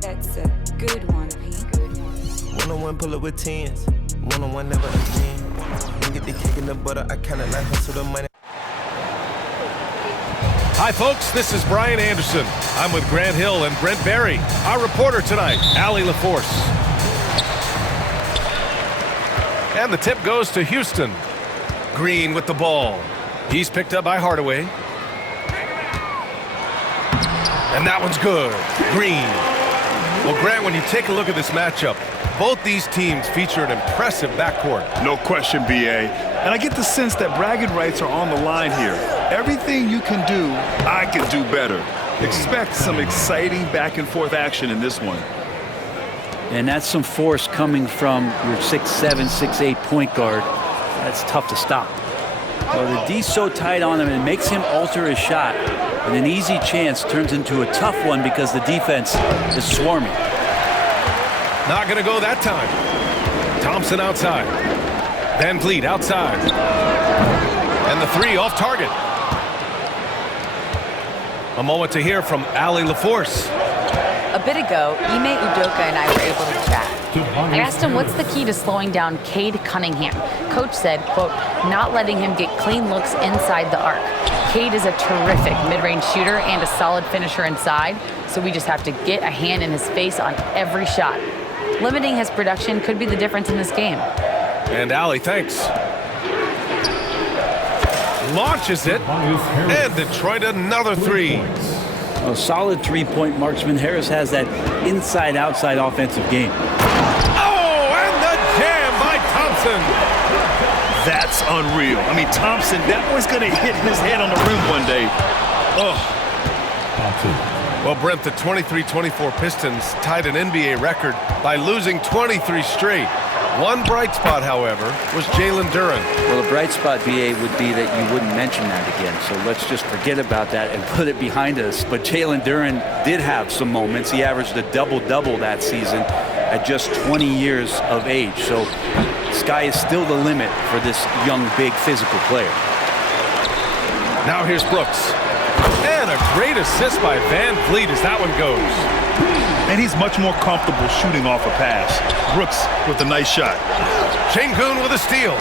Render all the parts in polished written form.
That's a good one, Pete. One-on-one pull up with tens. One-on-one never again. Then get the kick in the butter. I kinda like hustle the money. Hi, folks. This is Brian Anderson. I'm with Grant Hill and Brent Barry. Our reporter tonight, Allie LaForce. And the tip goes to Houston. Green with the ball. He's picked up by Hardaway. And that one's good. Green. Well, Grant, when you take a look at this matchup, both these teams feature an impressive backcourt. No question, B.A. And I get the sense that bragging rights are on the line here. Everything you can do, I can do better. Expect some exciting back-and-forth action in this one. And that's some force coming from your 6'7", 6'8" point guard. That's tough to stop. Well, the D's so tight on him, and it makes him alter his shot. And an easy chance turns into a tough one because the defense is swarming. Not going to go that time. Thompson outside. Van Vliet outside. And the three off target. A moment to hear from Allie LaForce. A bit ago, Ime Udoka and I were able to chat. I asked him what's the key to slowing down Cade Cunningham. Coach said, quote, not letting him get clean looks inside the arc. Cade is a terrific mid-range shooter and a solid finisher inside, so we just have to get a hand in his face on every shot. Limiting his production could be the difference in this game. And Allie, thanks. Launches it, and Detroit another three. A solid three-point marksman. Harris has that inside-outside offensive game. Oh, and the jam by Thompson. That's unreal. I mean, Thompson, that boy's going to hit his head on the rim one day. Oh. Well, Brent, the 23-24 Pistons tied an NBA record by losing 23 straight. One bright spot, however, was Jalen Duren. Well, a bright spot, BA, would be that you wouldn't mention that again. So let's just forget about that and put it behind us. But Jalen Duren did have some moments. He averaged a double-double that season at just 20 years of age. So sky is still the limit for this young, big, physical player. Now here's Brooks. And a great assist by Van Vliet as that one goes. And he's much more comfortable shooting off a pass. Brooks with a nice shot. Şengün with a steal.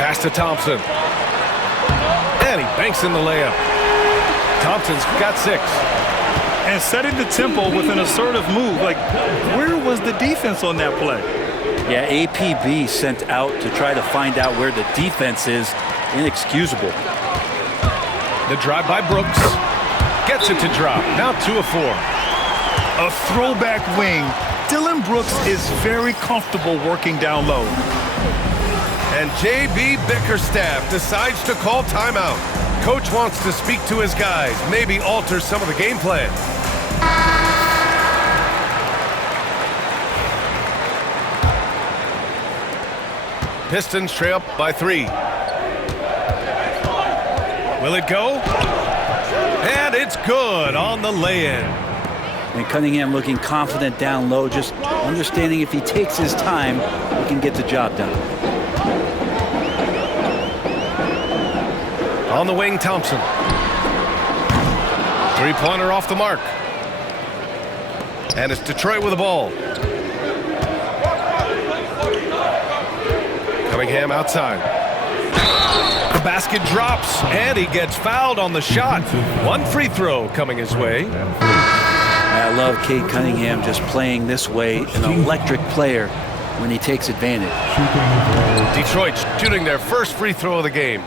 Pass to Thompson. And he banks in the layup. Thompson's got 6. And setting the tempo with an assertive move. Like, where was the defense on that play? Yeah, APB sent out to try to find out where the defense is. Inexcusable. The drive by Brooks. Gets it to drop. Now 2 of 4. A throwback wing. Dillon Brooks is very comfortable working down low. And J.B. Bickerstaff decides to call timeout. Coach wants to speak to his guys, maybe alter some of the game plan. Pistons trail up by 3. Will it go? And it's good on the lay-in. And Cunningham looking confident down low, just understanding if he takes his time, he can get the job done. On the wing, Thompson. Three-pointer off the mark. And it's Detroit with the ball. Cunningham outside. The basket drops, and he gets fouled on the shot. One free throw coming his way. I love Cade Cunningham just playing this way, an electric player when he takes advantage. Detroit shooting their first free throw of the game.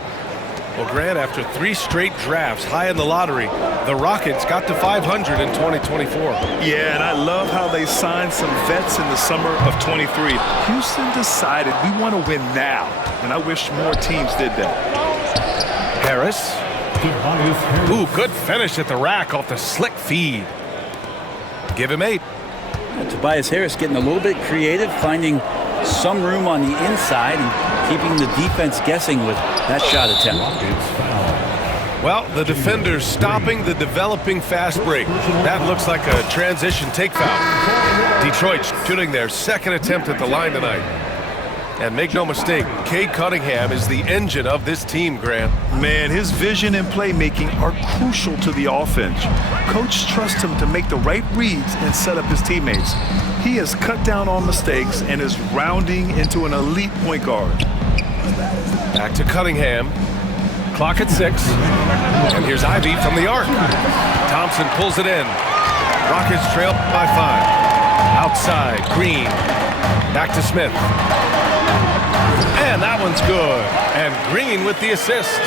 Well, Grant, after 3 straight drafts high in the lottery, the Rockets got to 500 in 2024. Yeah, and I love how they signed some vets in the summer of 23. Houston decided we want to win now, and I wish more teams did that. Harris. Ooh, good finish at the rack off the slick feed. Give him 8. Tobias Harris getting a little bit creative, finding some room on the inside and keeping the defense guessing with that shot attempt. Well, the defenders stopping the developing fast break. That looks like a transition take foul. Detroit shooting their second attempt at the line tonight. And make no mistake, Cade Cunningham is the engine of this team, Grant. Man, his vision and playmaking are crucial to the offense. Coach trusts him to make the right reads and set up his teammates. He has cut down on mistakes and is rounding into an elite point guard. Back to Cunningham. Clock at 6. And here's Ivy from the arc. Thompson pulls it in. Rockets trail by 5. Outside, Green. Back to Smith. And that one's good. And Green with the assist.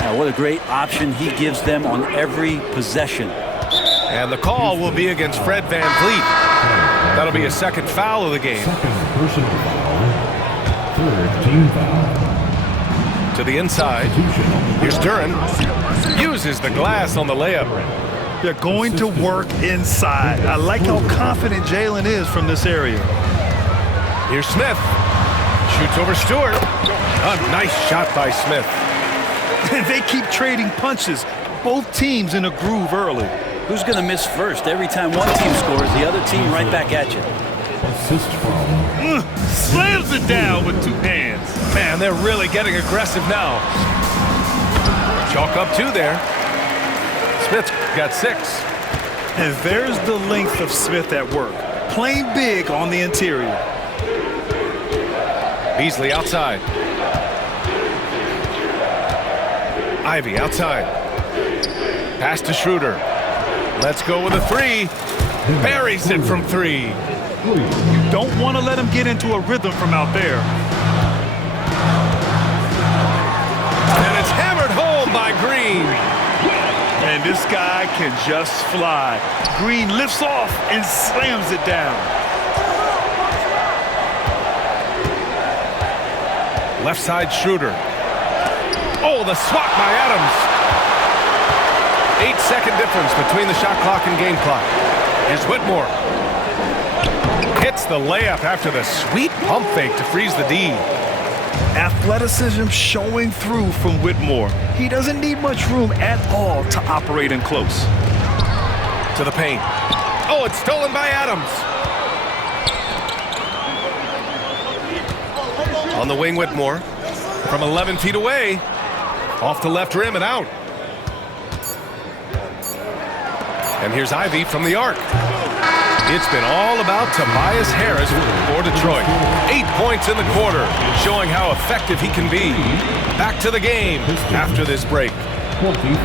Now, what a great option he gives them on every possession. And the call will be against Fred VanVleet. That'll be a second foul of the game. Second personal foul. Third team foul. To the inside. Here's Duren. Uses the glass on the layup. They're going to work inside. I like how confident Jalen is from this area. Here's Smith. Shoots over Stewart. A nice shot by Smith. They keep trading punches. Both teams in a groove early. Who's going to miss first? Every time one team scores, the other team right back at you. Assist from. Slams it down with 2 hands. Man, they're really getting aggressive now. Chalk up 2 there. Smith's got 6. And there's the length of Smith at work. Playing big on the interior. Beasley outside. Ivy outside. Pass to Schroeder. Let's go with a 3. Buries it from 3. You don't want to let him get into a rhythm from out there. And it's hammered home by Green. And this guy can just fly. Green lifts off and slams it down. Left side Schroeder. Oh, the swat by Adams. 8-second difference between the shot clock and game clock. Here's Whitmore. Hits the layup after the sweet pump fake to freeze the D. Athleticism showing through from Whitmore. He doesn't need much room at all to operate in close. To the paint. Oh, it's stolen by Adams. On the wing, Whitmore. From 11 feet away. Off the left rim and out. And here's Ivy from the arc. It's been all about Tobias Harris for Detroit. 8 points in the quarter, showing how effective he can be. Back to the game after this break. 25.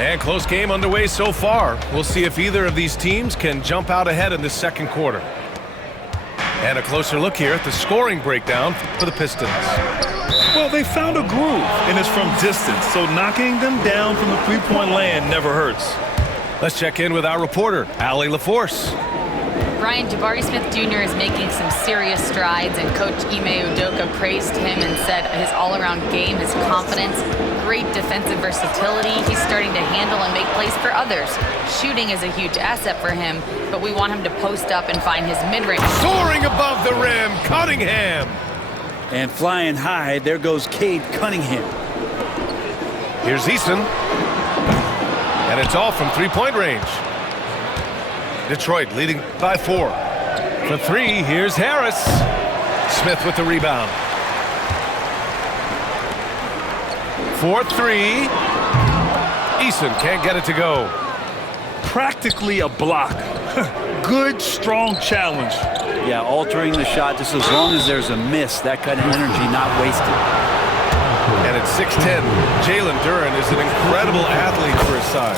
And close game underway so far. We'll see if either of these teams can jump out ahead in the second quarter. And a closer look here at the scoring breakdown for the Pistons. Well, they found a groove, and it's from distance, so knocking them down from the three-point land never hurts. Let's check in with our reporter, Allie LaForce. Ryan, Jabari Smith Jr. is making some serious strides, and Coach Ime Udoka praised him and said his all-around game, his confidence, great defensive versatility. He's starting to handle and make plays for others. Shooting is a huge asset for him, but we want him to post up and find his mid-range. Soaring above the rim, Cunningham. And flying high, there goes Cade Cunningham. Here's Eason. And it's all from three-point range. Detroit leading by 4. For 3, here's Harris. Smith with the rebound. 4-3. Eason can't get it to go. Practically a block. Good, strong challenge. Yeah, altering the shot just as long as there's a miss. That kind of energy not wasted. And at 6'10", Jalen Duren is an incredible athlete for his size.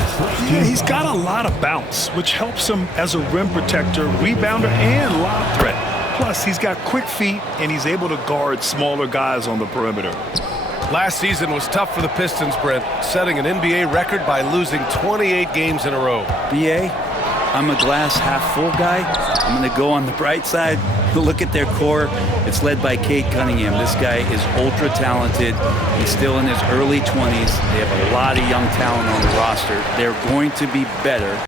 Yeah, he's got a lot of bounce, which helps him as a rim protector, rebounder, and lob threat. Plus, he's got quick feet, and he's able to guard smaller guys on the perimeter. Last season was tough for the Pistons, Brent, setting an NBA record by losing 28 games in a row. BA, I'm a glass half full guy. I'm going to go on the bright side. Look at their core. It's led by Cade Cunningham. This guy is ultra talented. He's still in his early 20s. They have a lot of young talent on the roster. They're going to be better.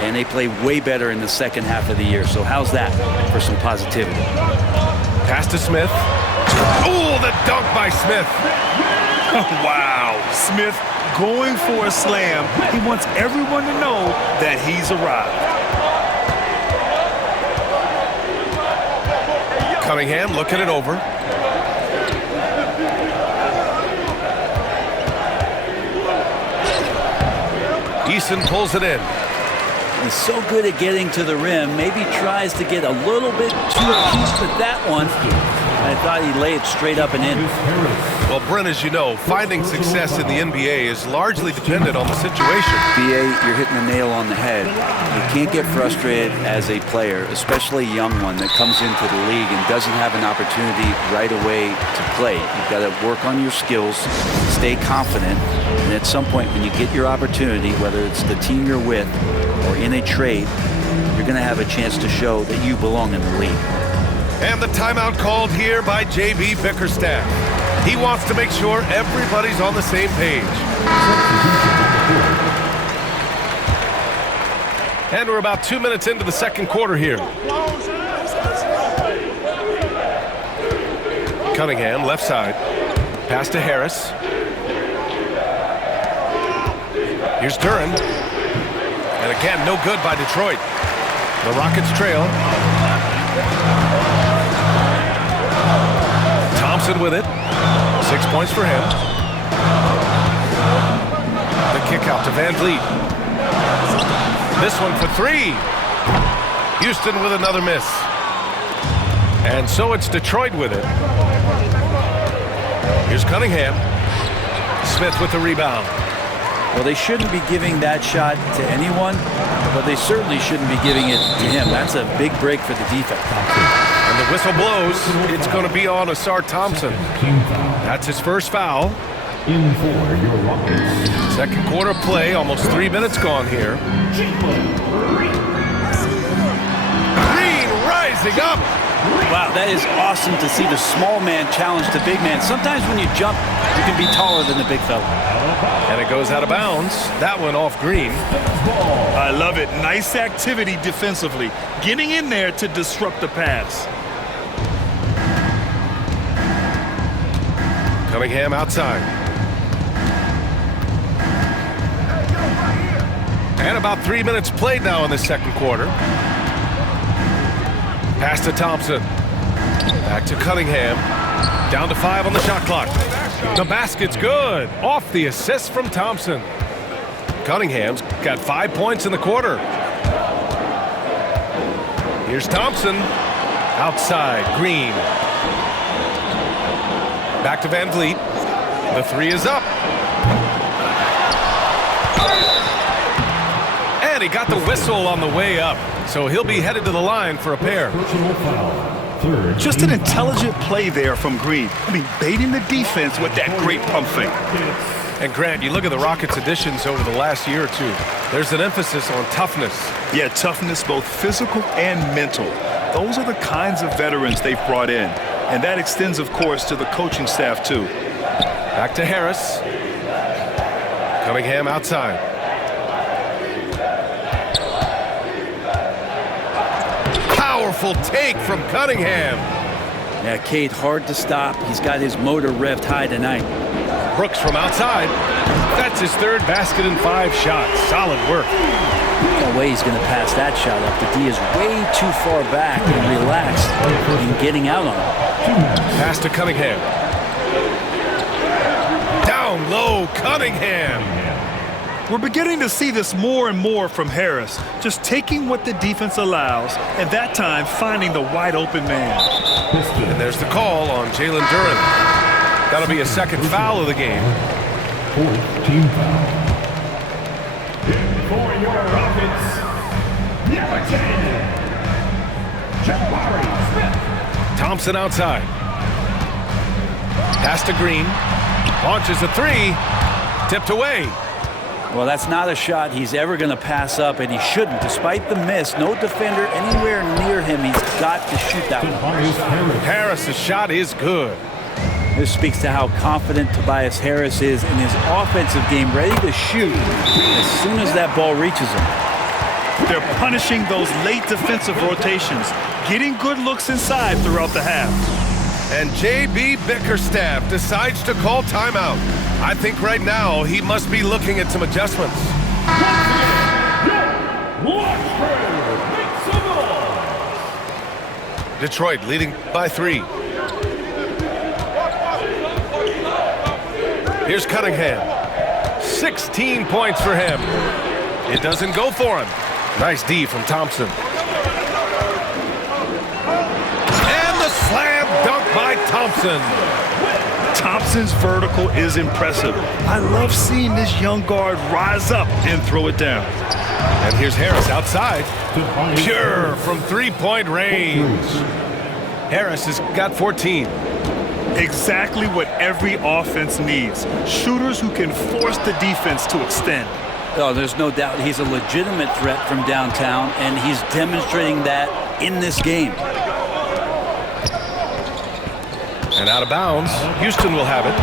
and they play way better in the second half of the year. So how's that for some positivity? Pass to Smith. Oh, the dunk by Smith. Wow. Smith going for a slam. He wants everyone to know that he's arrived. Cunningham looking it over. Eason pulls it in. He's so good at getting to the rim. Maybe tries to get a little bit too close with that one. I thought he'd lay it straight up and in. Well, Brent, as you know, finding success in the NBA is largely dependent on the situation. BA, you're hitting the nail on the head. You can't get frustrated as a player, especially a young one that comes into the league and doesn't have an opportunity right away to play. You've got to work on your skills, stay confident, and at some point when you get your opportunity, whether it's the team you're with or in a trade, you're going to have a chance to show that you belong in the league. And the timeout called here by J.B. Bickerstaff. He wants to make sure everybody's on the same page. And we're about 2 minutes into the second quarter here. Cunningham, left side. Pass to Harris. Here's Duren. And again, no good by Detroit. The Rockets trail. Thompson with it. 6 points for him. The kick out to Van Vliet. This one for three. Houston with another miss. And so it's Detroit with it. Here's Cunningham. Smith with the rebound. Well, they shouldn't be giving that shot to anyone, but they certainly shouldn't be giving it to him. That's a big break for the defense. And the whistle blows. It's going to be on Asar Thompson. That's his first foul. In for your Rockets. Second quarter play, almost 3 minutes gone here. Green rising up. Wow, that is awesome to see the small man challenge the big man. Sometimes when you jump, you can be taller than the big fella. And it goes out of bounds. That one off Green. I love it. Nice activity defensively. Getting in there to disrupt the pass. Cunningham outside. And about 3 minutes played now in the second quarter. Pass to Thompson. Back to Cunningham. Down to 5 on the shot clock. The basket's good. Off the assist from Thompson. Cunningham's got 5 points in the quarter. Here's Thompson. Outside, Green. Back to Van Vliet. The three is up. And he got the whistle on the way up. So he'll be headed to the line for a pair. Personal foul. Third. Just an intelligent play there from Green. I mean, baiting the defense with that great pump fake. And Grant, you look at the Rockets' additions over the last year or two. There's an emphasis on toughness. Yeah, toughness, both physical and mental. Those are the kinds of veterans they've brought in. And that extends, of course, to the coaching staff, too. Back to Harris. Cunningham outside. Powerful take from Cunningham. Yeah, Cade, hard to stop. He's got his motor revved high tonight. Brooks from outside. That's his third basket in 5 shots. Solid work. No way he's going to pass that shot up. The D is way too far back and relaxed in getting out on it. Pass to Cunningham. Down low, Cunningham. We're beginning to see this more and more from Harris, just taking what the defense allows, and that time finding the wide open man. And there's the call on Jalen Duren. That'll be a second foul of the game. Fourth team foul. In for your Rockets. Thompson outside. Pass to Green. Launches a three. Tipped away. Well, that's not a shot he's ever going to pass up, and he shouldn't. Despite the miss, no defender anywhere near him. He's got to shoot that one. Harris's shot is good. This speaks to how confident Tobias Harris is in his offensive game, ready to shoot as soon as that ball reaches him. They're punishing those late defensive rotations, getting good looks inside throughout the half. And J.B. Bickerstaff decides to call timeout. I think right now he must be looking at some adjustments. Detroit leading by 3. Here's Cunningham. 16 points for him. It doesn't go for him. Nice D from Thompson. And the slam dunk by Thompson. Thompson's vertical is impressive. I love seeing this young guard rise up and throw it down. And here's Harris outside. Pure from three-point range. Harris has got 14. Exactly what every offense needs. Shooters who can force the defense to extend. Oh, there's no doubt he's a legitimate threat from downtown, and he's demonstrating that in this game. And out of bounds, Houston will have it.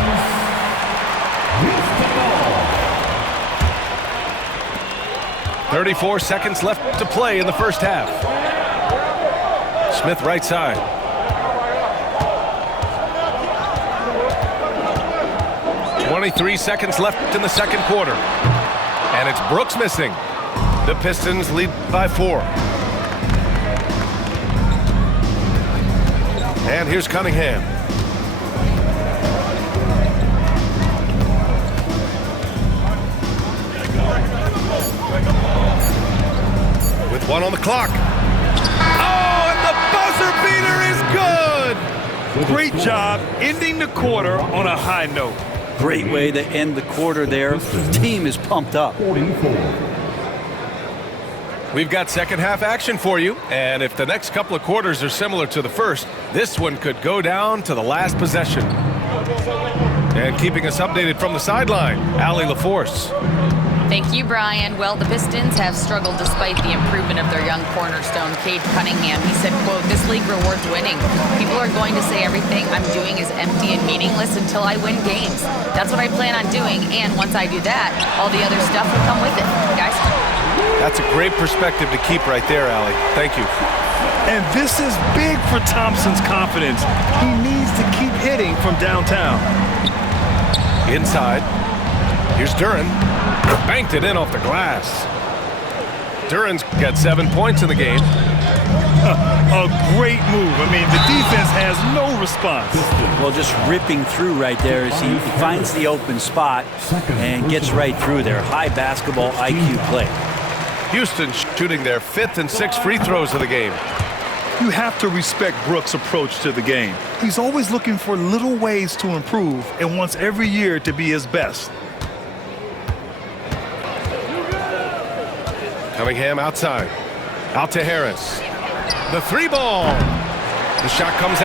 .34 seconds left to play in the first half. Smith right side. .23 seconds left in the second quarter. And it's Brooks missing. The Pistons lead by 4. And here's Cunningham. With 1 on the clock. Oh, and the buzzer beater is good! Great job ending the quarter on a high note. Great way to end the quarter there. The team is pumped up. 44. We've got second half action for you, and if the next couple of quarters are similar to the first, this one could go down to the last possession. And keeping us updated from the sideline, Allie LaForce. Thank you, Brian. Well, the Pistons have struggled despite the improvement of their young cornerstone, Cade Cunningham. He said, quote, "This league rewards winning. People are going to say everything I'm doing is empty and meaningless until I win games. That's what I plan on doing, and once I do that, all the other stuff will come with it." Guys? That's a great perspective to keep right there, Allie. Thank you. And this is big for Thompson's confidence. He needs to keep hitting from downtown. Inside. Here's Duren. Banked it in off the glass. Duren's got 7 points in the game. A great move. I mean, the defense has no response. Well, just ripping through right there as he finds the open spot and gets right through there. High basketball IQ play. Houston shooting their 5th and 6th free throws of the game. You have to respect Brooks' approach to the game. He's always looking for little ways to improve and wants every year to be his best. Cunningham outside. Out to Harris. The 3 ball. The shot comes out.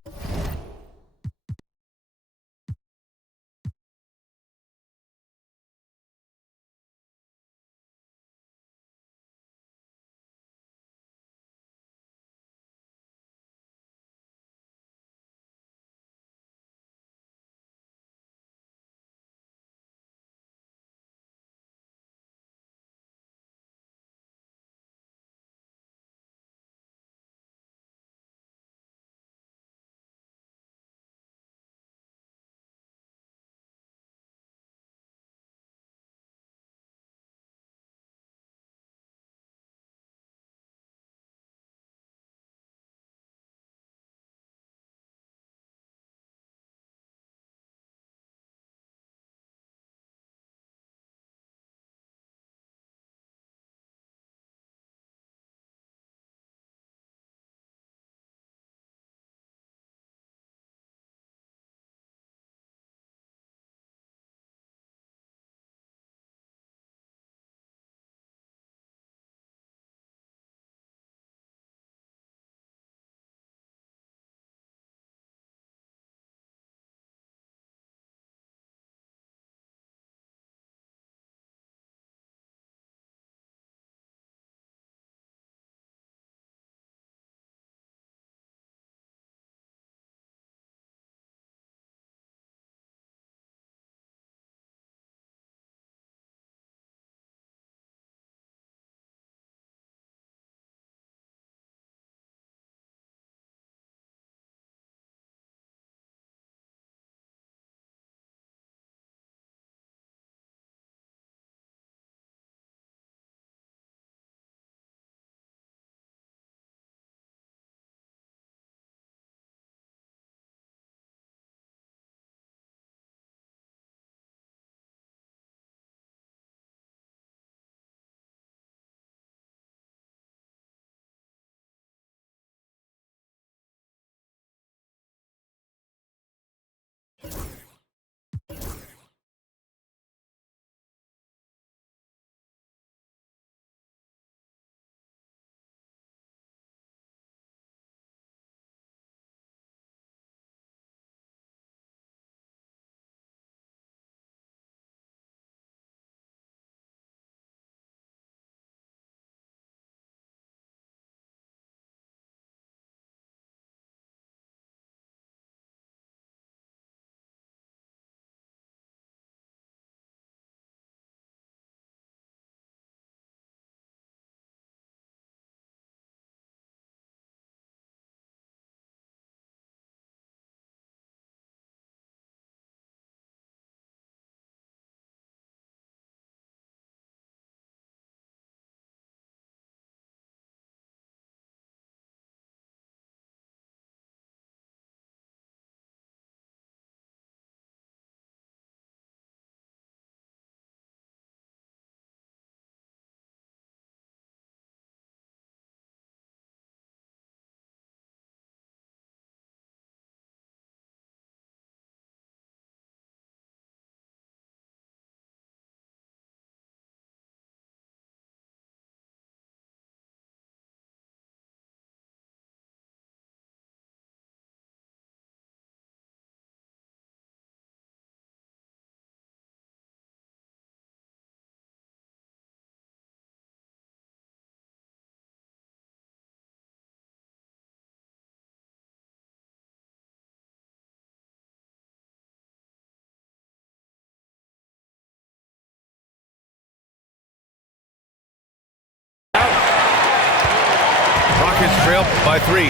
trail by 3.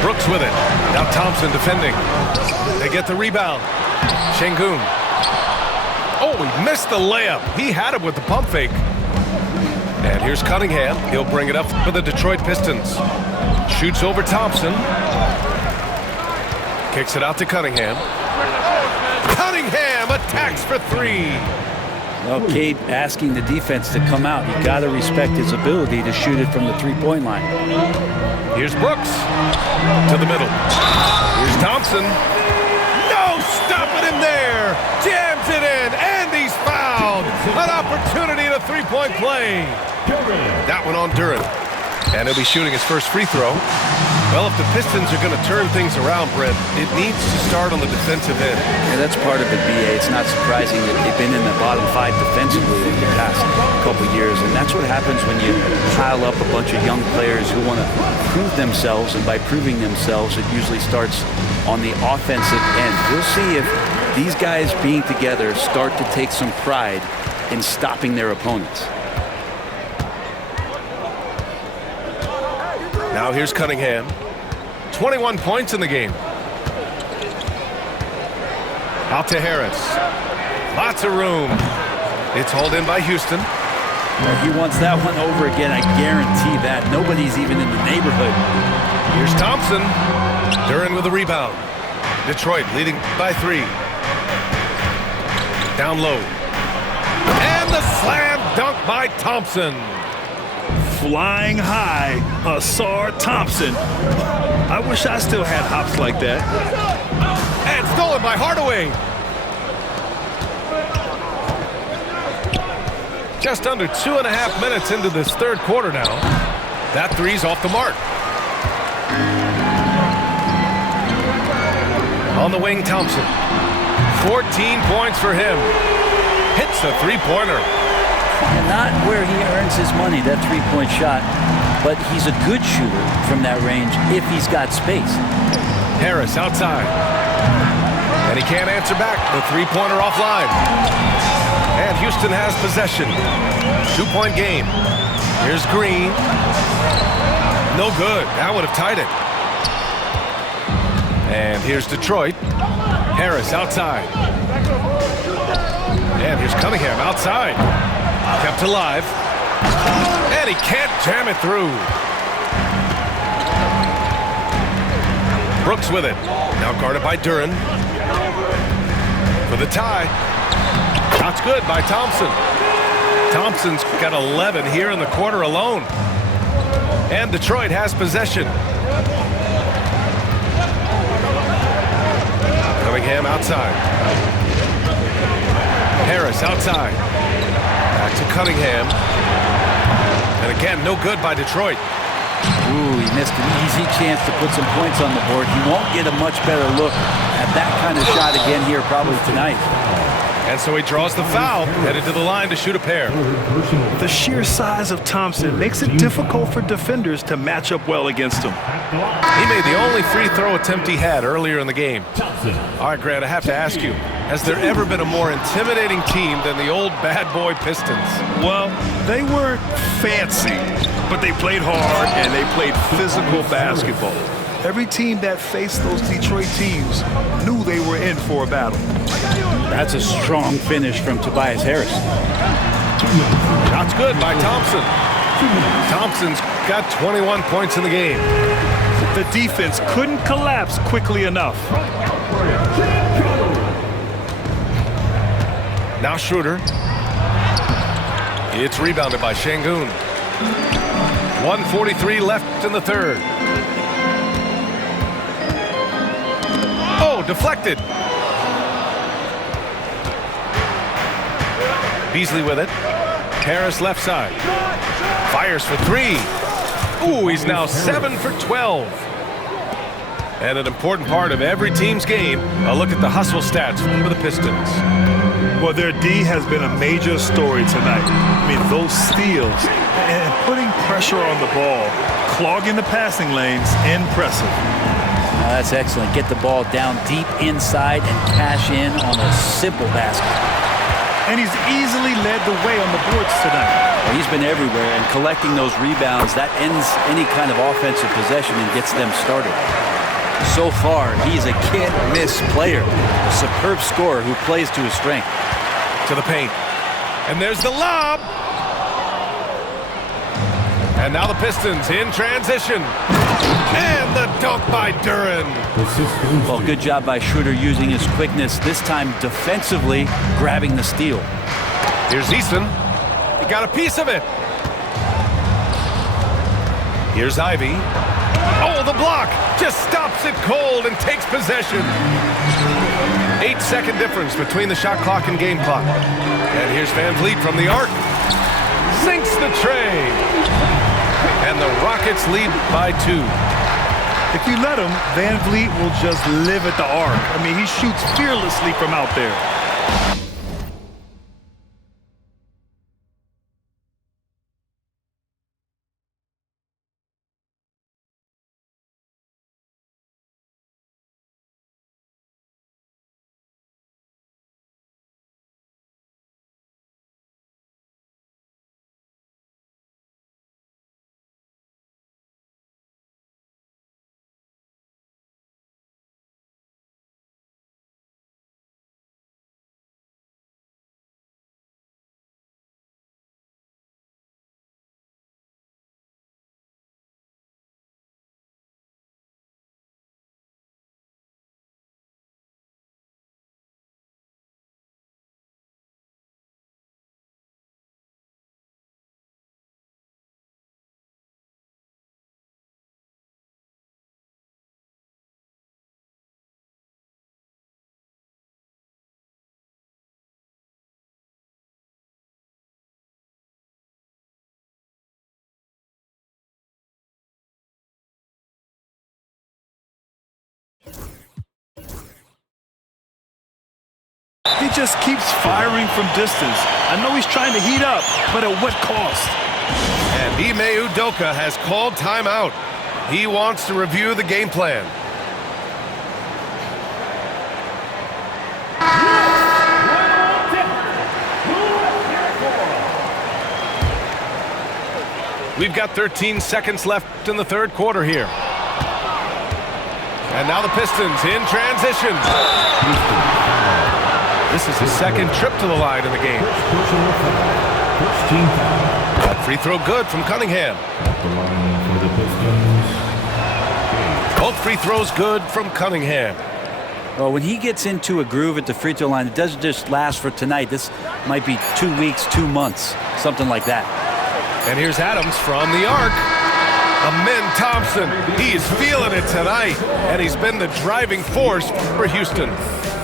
Brooks with it. Now Thompson defending. They get the rebound. Şengün. Oh, he missed the layup. He had it with the pump fake. And here's Cunningham. He'll bring it up for the Detroit Pistons. Shoots over Thompson. Kicks it out to Cunningham. Cunningham attacks for 3. Well, Cade asking the defense to come out. You got to respect his ability to shoot it from the three-point line. Here's Brooks to the middle. Here's Thompson. No, stopping him there. Jams it in, and he's fouled. An opportunity at a three-point play. That one on Duren. And he'll be shooting his first free throw. Well, if the Pistons are going to turn things around, Brett, it needs to start on the defensive end. Yeah, that's part of it, B.A. It's not surprising that they've been in the bottom 5 defensively in the past couple years, and that's what happens when you pile up a bunch of young players who want to prove themselves, and by proving themselves, it usually starts on the offensive end. We'll see if these guys being together start to take some pride in stopping their opponents. Now here's Cunningham. 21 points in the game. Out to Harris. Lots of room. It's hauled in by Houston. Well, he wants that one over again, I guarantee that. Nobody's even in the neighborhood. Here's Thompson. Duren with the rebound. Detroit leading by 3. Down low. And the slam dunk by Thompson. Flying high, Asar Thompson. I wish I still had hops like that. And stolen by Hardaway. Just under 2.5 minutes into this third quarter now. That three's off the mark. On the wing, Thompson. 14 points for him. Hits the three-pointer. And not where he earns his money, that three-point shot, but he's a good shooter from that range if he's got space. Harris outside. And he can't answer back. The three-pointer offline. And Houston has possession. 2-point game. Here's Green. No good. That would have tied it. And here's Detroit. Harris outside. And here's Cunningham outside. Kept alive. And he can't jam it through. Brooks with it. Now guarded by Duren. For the tie. Shot's good by Thompson. Thompson's got 11 here in the quarter alone. And Detroit has possession. Cunningham outside. Harris outside. Back to Cunningham. And again, no good by Detroit. Ooh, he missed an easy chance to put some points on the board. He won't get a much better look at that kind of shot again here probably tonight. And so he draws the foul, headed to the line to shoot a pair. The sheer size of Thompson makes it difficult for defenders to match up well against him. He made the only free throw attempt he had earlier in the game. All right, Grant, I have to ask you, has there ever been a more intimidating team than the old bad boy Pistons? Well, they weren't fancy, but they played hard and they played physical basketball. Every team that faced those Detroit teams knew they were in for a battle. That's a strong finish from Tobias Harris. Shot's good by Thompson. Thompson's got 21 points in the game. The defense couldn't collapse quickly enough. Now Schroeder. It's rebounded by Şengün. 1:43 left in the third. Oh, deflected. Beasley with it. Harris left side. Fires for three. Ooh, he's now 7 for 12. And an important part of every team's game, a look at the hustle stats for the Pistons. Well, their D has been a major story tonight. I mean, those steals and putting pressure on the ball, clogging the passing lanes, impressive. That's excellent. Get the ball down deep inside and cash in on a simple basket. and he's easily led the way on the boards tonight. Well, he's been everywhere, and collecting those rebounds, that ends any kind of offensive possession and gets them started. So far, he's a can't-miss player, a superb scorer who plays to his strength. To the paint. And there's the lob. And now the Pistons in transition. And the dunk by Duren. Well, good job by Schroeder using his quickness, this time defensively grabbing the steal. Here's Easton. He got a piece of it. Here's Ivy. Oh, the block just stops it cold and takes possession. 8-second difference between the shot clock and game clock. And here's Van Vliet from the arc. Sinks the tray. And the Rockets lead by 2. If you let him, Van Vliet will just live at the arc. I mean, he shoots fearlessly from out there. He just keeps firing from distance. I know he's trying to heat up, but at what cost? And Ime Udoka has called timeout. He wants to review the game plan. We've got 13 seconds left in the third quarter here. And now the Pistons in transition. This is his second trip to the line in the game. That free throw good from Cunningham. Both free throws good from Cunningham. Well, when he gets into a groove at the free throw line, it doesn't just last for tonight. This might be 2 weeks, 2 months, something like that. And here's Adams from the arc. Amen Thompson, he's feeling it tonight, and he's been the driving force for Houston.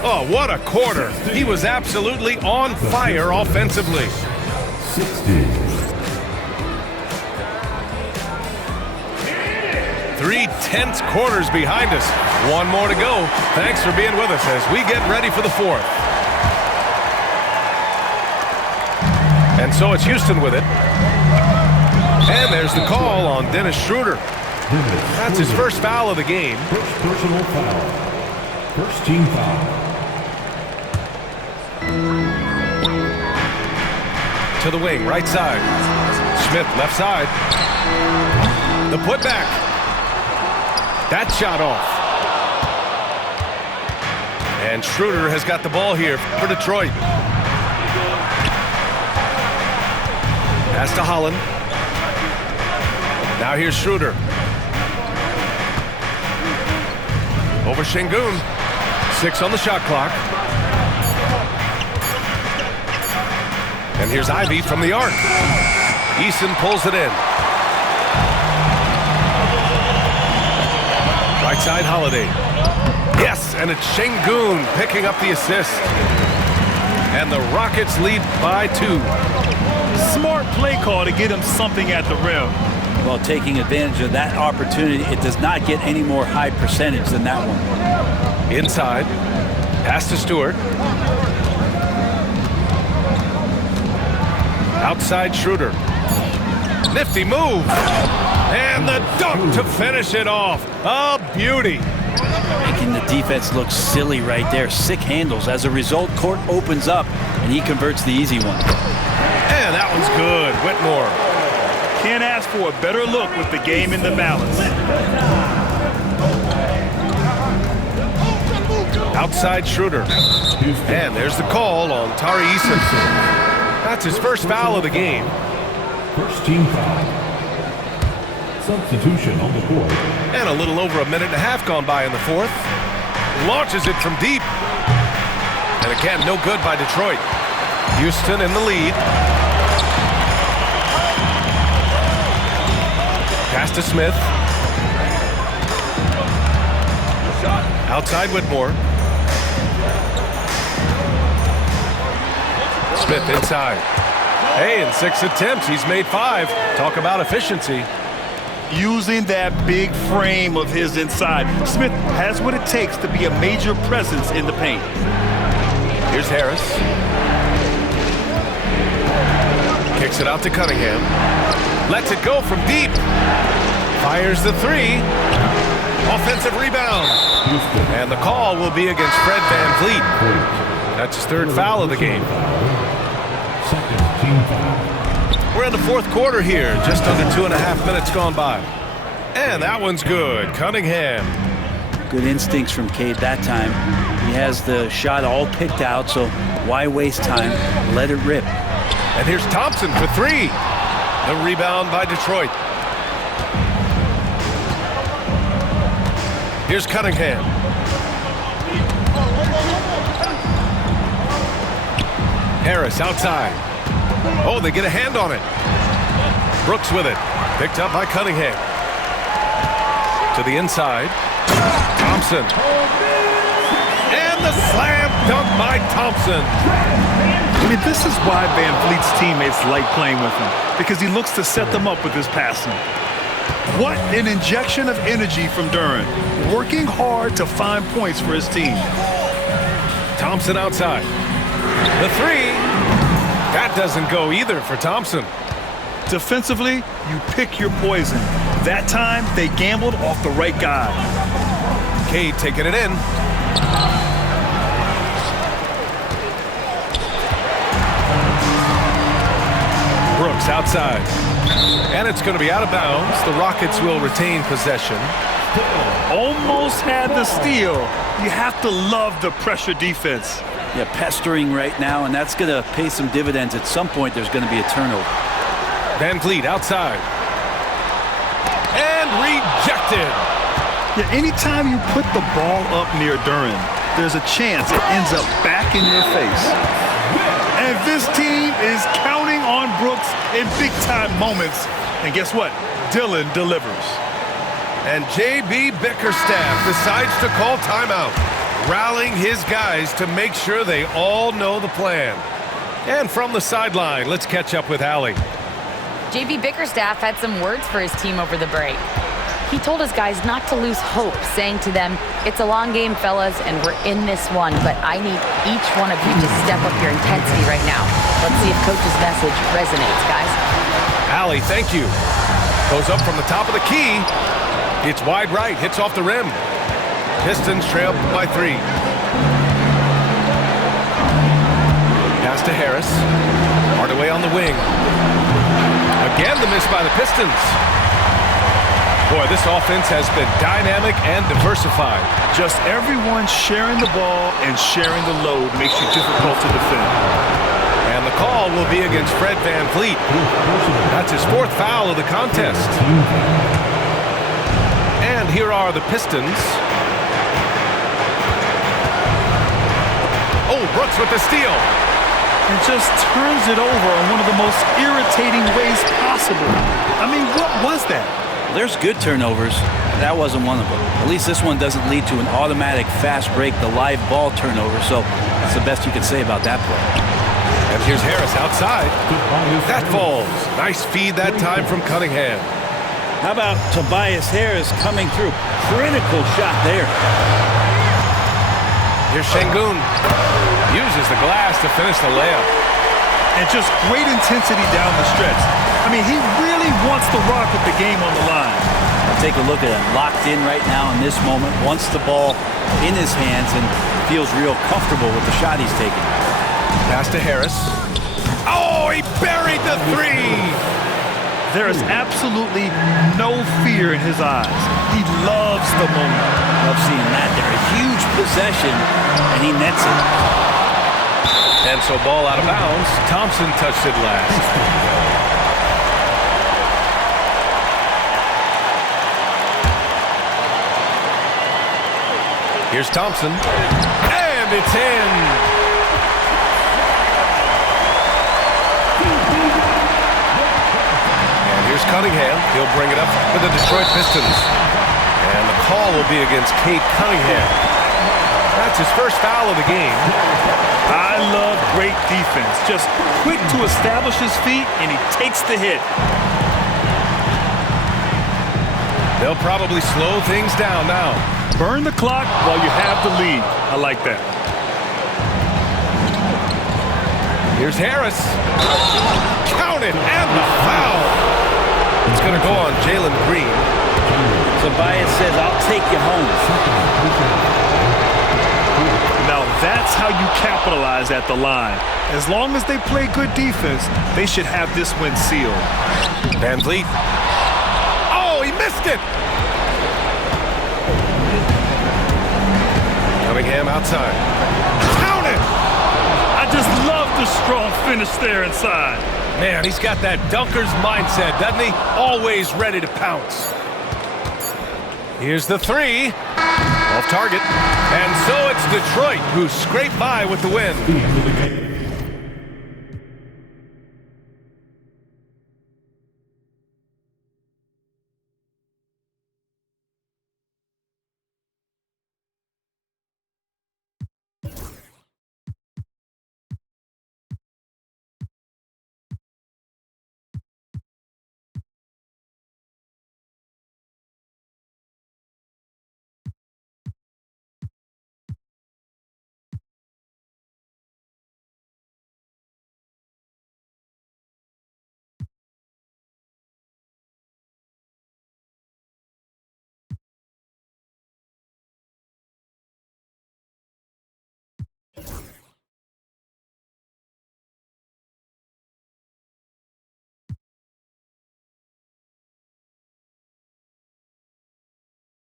Oh, what a quarter. He was absolutely on fire offensively. 3 tense quarters behind us. One more to go. Thanks for being with us as we get ready for the fourth. And so it's Houston with it. And there's the call on Dennis Schroeder. That's his first foul of the game. First personal foul. First team foul. To the wing, right side. Smith, left side. The putback. That shot off. And Schroeder has got the ball here for Detroit. Pass to Holland. Now here's Schroeder. Over Şengün. 6 on the shot clock. And here's Ivy from the arc. Easton pulls it in. Right side, Holiday. Yes, and it's Şengün picking up the assist. And the Rockets lead by 2. Smart play call to get him something at the rim. Well, taking advantage of that opportunity, it does not get any more high percentage than that one. Inside. Pass to Stewart. Outside Schroeder. Nifty move. And the dunk to finish it off. A beauty. And And the defense looks silly right there. Sick handles. As a result, court opens up, and he converts the easy one. And that one's good. Whitmore. Can't ask for a better look with the game in the balance. Outside Schroeder. And there's the call on Tari Eason. That's his first foul of the game. First team foul. Substitution on the court. And a little over a minute and a half gone by in the fourth. Launches it from deep. And again, no good by Detroit. Houston in the lead. Pass to Smith. Outside Whitmore. Smith inside. Hey, in 6 attempts, he's made 5. Talk about efficiency. Using that big frame of his inside, Smith has what it takes to be a major presence in the paint. Here's Harris. Kicks it out to Cunningham. Lets it go from deep. Fires the 3. Offensive rebound. And the call will be against Fred VanVleet. That's his third foul of the game. Second team foul. We're in the fourth quarter here. Just under 2.5 minutes gone by. And that one's good. Cunningham. Good instincts from Cade that time. He has the shot all picked out, so why waste time? Let it rip. And here's Thompson for 3. The rebound by Detroit. Here's Cunningham. Harris outside. Oh, they get a hand on it. Brooks with it. Picked up by Cunningham. To the inside. Thompson. And the slam dunk by Thompson. I mean, this is why VanVleet's teammates like playing with him, because he looks to set them up with his passing. What an injection of energy from Duren, working hard to find points for his team. Thompson outside. The 3. That doesn't go either for Thompson. Defensively, you pick your poison. That time, they gambled off the right guy. Cade taking it in. Brooks outside. And it's going to be out of bounds. The Rockets will retain possession. Almost had the steal. You have to love the pressure defense. Yeah, pestering right now, and that's going to pay some dividends. At some point, there's going to be a turnover. VanVleet outside. And rejected. Yeah, anytime you put the ball up near Duren, there's a chance it ends up back in your face. And this team is counting on Brooks in big-time moments. And guess what? Dillon delivers. And J.B. Bickerstaff decides to call timeout, rallying his guys to make sure they all know the plan. And from the sideline, let's catch up with Allie. J.B. Bickerstaff had some words for his team over the break. He told his guys not to lose hope, saying to them, "It's a long game, fellas, and we're in this one, but I need each one of you to step up your intensity right now." Let's see if Coach's message resonates, guys. Allie, thank you. Goes up from the top of the key. It's wide right, hits off the rim. Pistons trail by 3. Pass to Harris. Hardaway on the wing. Again, the miss by the Pistons. Boy, this offense has been dynamic and diversified. Just everyone sharing the ball and sharing the load makes you difficult to defend. And the call will be against Fred VanVleet. That's his 4th foul of the contest. And here are the Pistons. Oh, Brooks with the steal. And just turns it over in one of the most irritating ways possible. I mean, what was that? There's good turnovers. That wasn't one of them. At least this one doesn't lead to an automatic fast break, the live ball turnover, so that's the best you can say about that play. And here's Harris outside. That falls. Nice feed that time from Cunningham. How about Tobias Harris coming through? Critical shot there. Here's Şengün. Uses the glass to finish the layup. And just great intensity down the stretch. I mean, he really wants the Rock with the game on the line. Take a look at him, locked in right now in this moment, wants the ball in his hands and feels real comfortable with the shot he's taking. Pass to Harris. Oh, he buried the three! There is absolutely no fear in his eyes. He loves the moment. Love seeing that there. A huge possession, and he nets it. And so ball out of bounds. Thompson touched it last. Here's Thompson. And it's in. And here's Cunningham. He'll bring it up for the Detroit Pistons. And the call will be against Cade Cunningham. That's his first foul of the game. I love great defense. Just quick to establish his feet, and he takes the hit. They'll probably slow things down now. Burn the clock while you have the lead. I like that. Here's Harris. Count it, and the foul. It's going to go on Jalen Green. Tobias says, I'll take you home. Now that's how you capitalize at the line. As long as they play good defense, they should have this win sealed. Van Vliet. Oh, he missed it. Cunningham outside. Count it. I just love the strong finish there inside. Man, he's got that dunker's mindset, doesn't he? Always ready to pounce. Here's the three. Off target. And so it's Detroit who scrape by with the win.